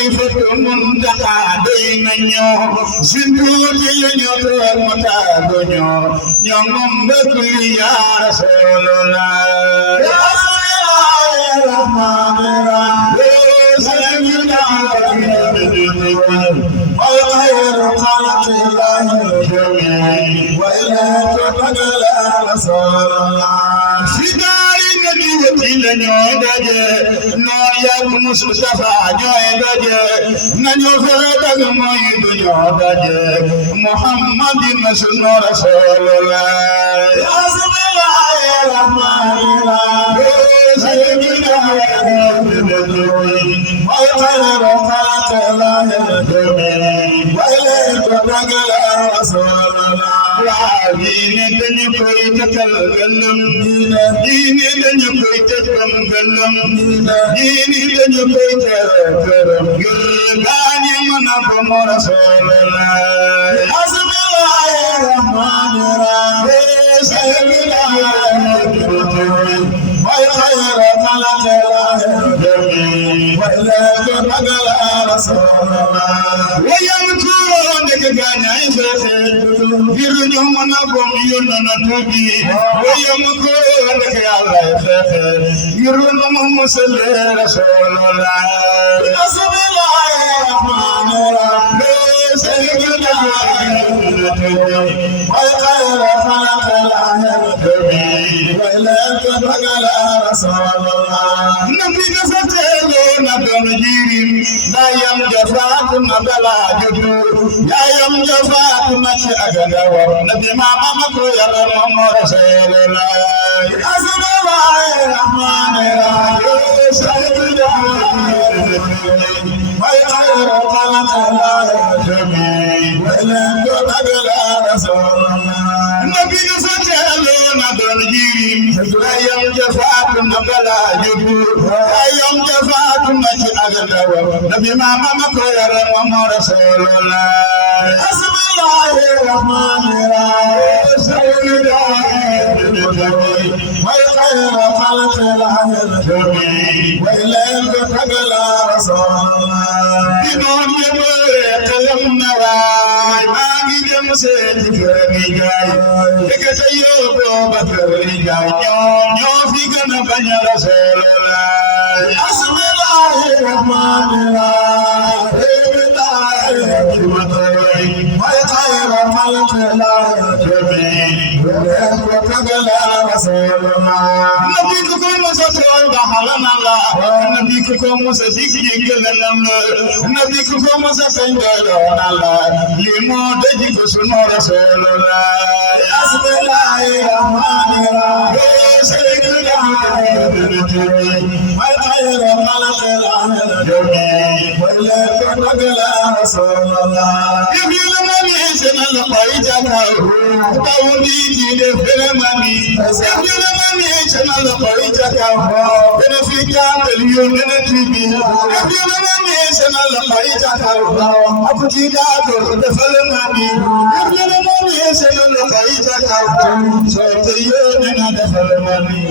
خليفة منتقى دينيو سندوتي ينيو متابنيو يوم بكل يا رسول الله يا الرحمن الرحيم سيدنا والخير خلق الله الجميع وإلى تقبل رسول الله سيدنا النبي نيوداجي نويا مصطفى نيوداجي نيوفرداج مويد نيوداجي محمد رسول الله يا الله الرحمن الرحيم سيدنا والخير خلق الله الجميع وإليك تقل رسول الله دين دنيا كوي تكلم دين دنيا كوي تكلم دين دنيا كوي تكلم غاني من ابو رسول الله حسب الله الرحمن الرحيم سيدنا والخير خلق الله الجميع وإليك تقل رسول الله ويمكرون كغاني فخر من أبوم ينتبه ويمكرون كالله فخر يرون محمد رسول الله حسب الله الرحمن الرحيم سيدنا والخير خلق الله الجميع وإليك تقل رسول الله نبي نفتلو ندون جيرين لا يم جفاك نبلا جدو لا يم جفاك نشي أغنى نبي ماما مكو يرم رسول الله حسب الله الرحمن الرحيم سيدنا والخير خلق الله الجميع وإليك تقل رسول الله نبي نفتلو ندون جيرين لا يم جفاك نبلا جدو لا يم جفاك نشي أغنى نبي ماما مكو يرم رسول الله حسب الله الرحمن الرحيم سيدنا والخير خلق الله الجميع وإليك تقل رسول الله بنور يبرق النواي ما قد مسيت فرمي جاي لكتيوب بكر جاي نيو في كنبن رسول الله حسب الله الرحمن الرحيم والخير خلق الله الجميع وإليك تقل رسول الله نبيكم مسطول بحلنا الله نبيكم مسطيك يقلنا نبيكم مسطين دلون الله لمو دجك سنو رسول الله حسب الله الرحمن الرحيم سيدنا والخير خلق الله الجميع وإليك تقل رسول الله يبيلمني سنل قيجك توليتي لفرمني يبيلمني سنل قيجك بنفيك اليوم نتيبي يبيلمني سنل قيجك أبتداك دفلمني يبيلمني سنل قيجك صوت يوم دفلمني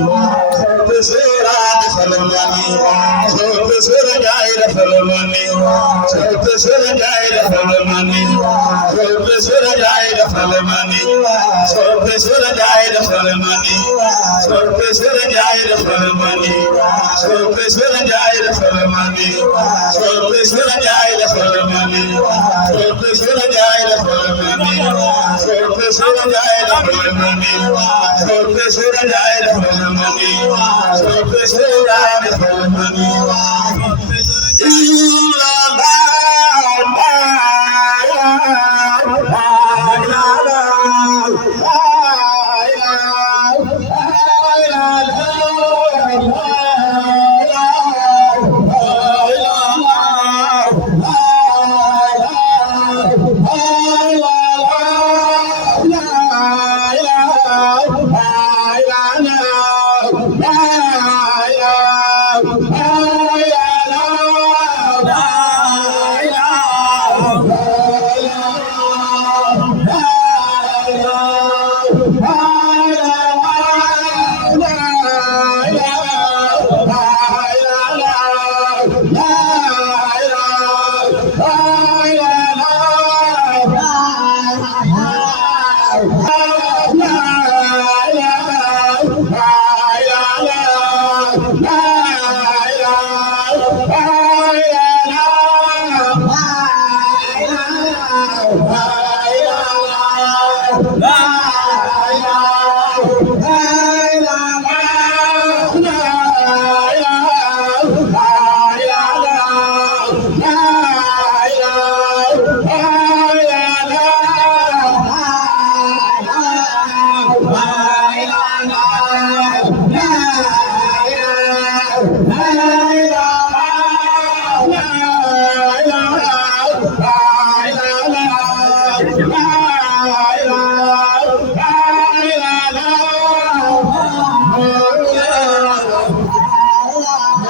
صوت سورة دفلمني صوت سورة جاي دفلمني صوت سورة جاي دفلمني صوت سورة جاي دفلمني صوت سورة جاي دفلمني صوت سورة جاي دفلمني صوت سورة جاي دفلمني صوت سورة جاي دفلمني صوت سورة جاي دفلمني صوت سورة جاي دفلمني صوت سورة جاي دفلمني صوت سورة جاي دفلمني Yeah.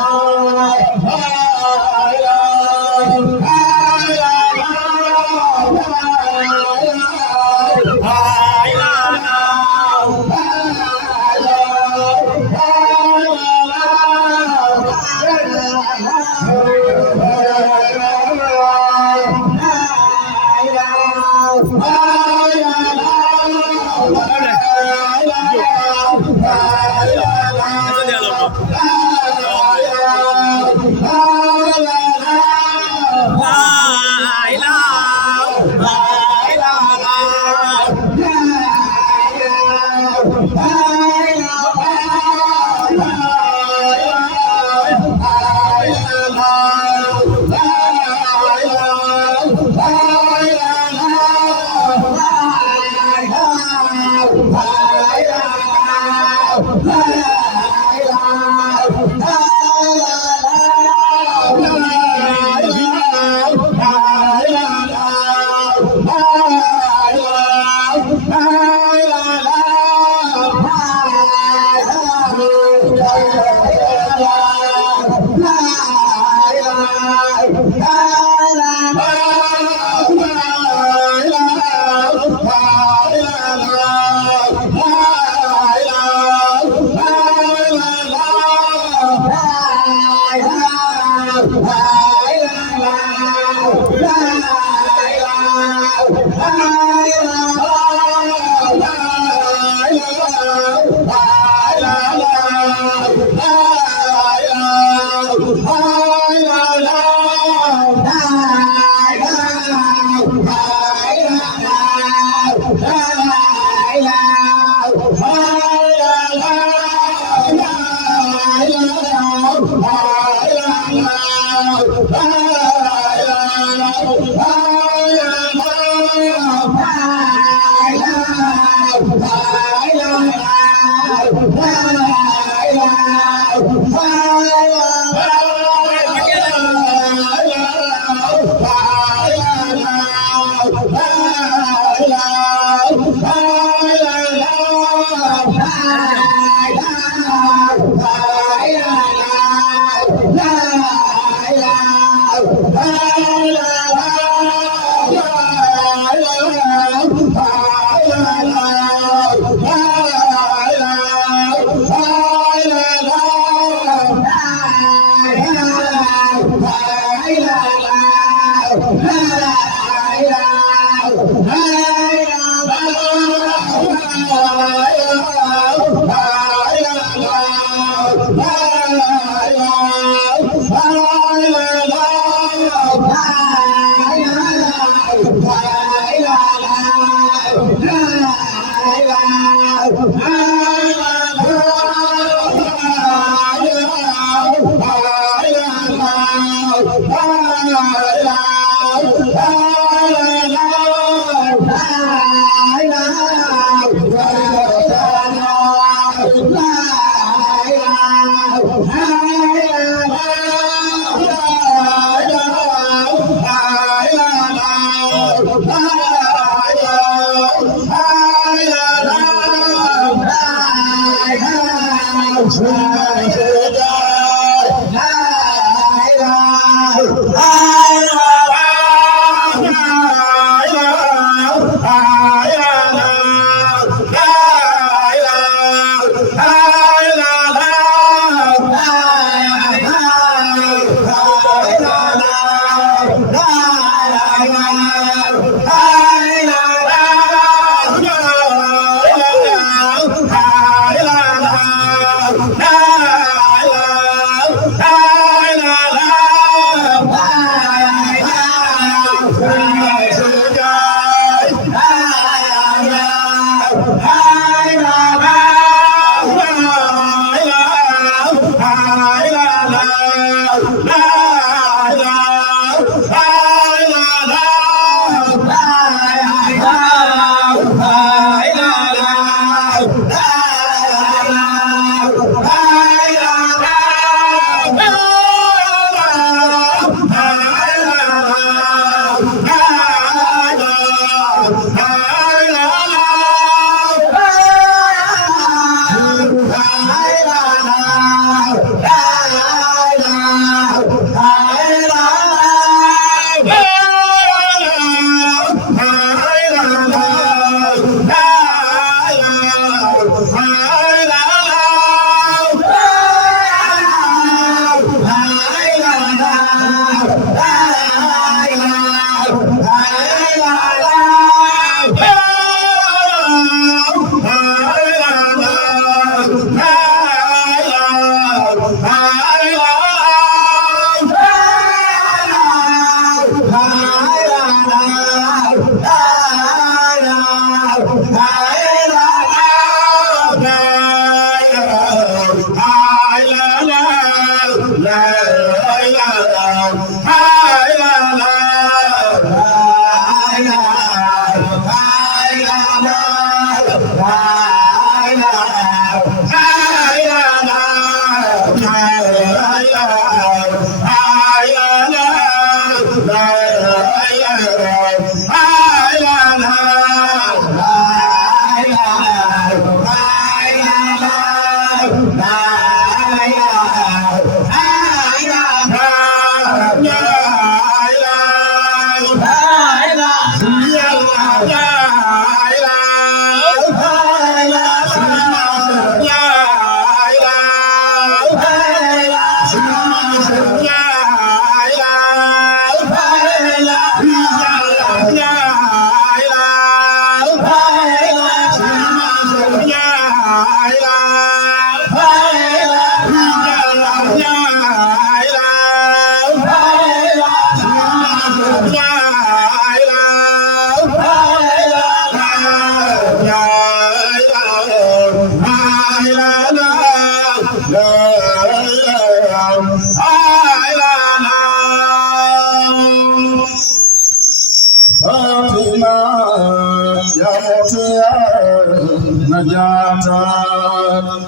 la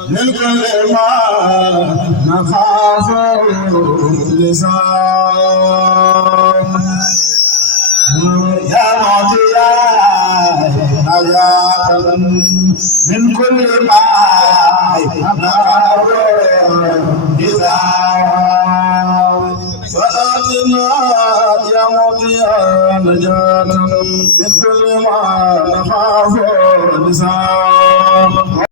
من كل ما نخاف لسان يا معطيا نجاة من كل ما نخاف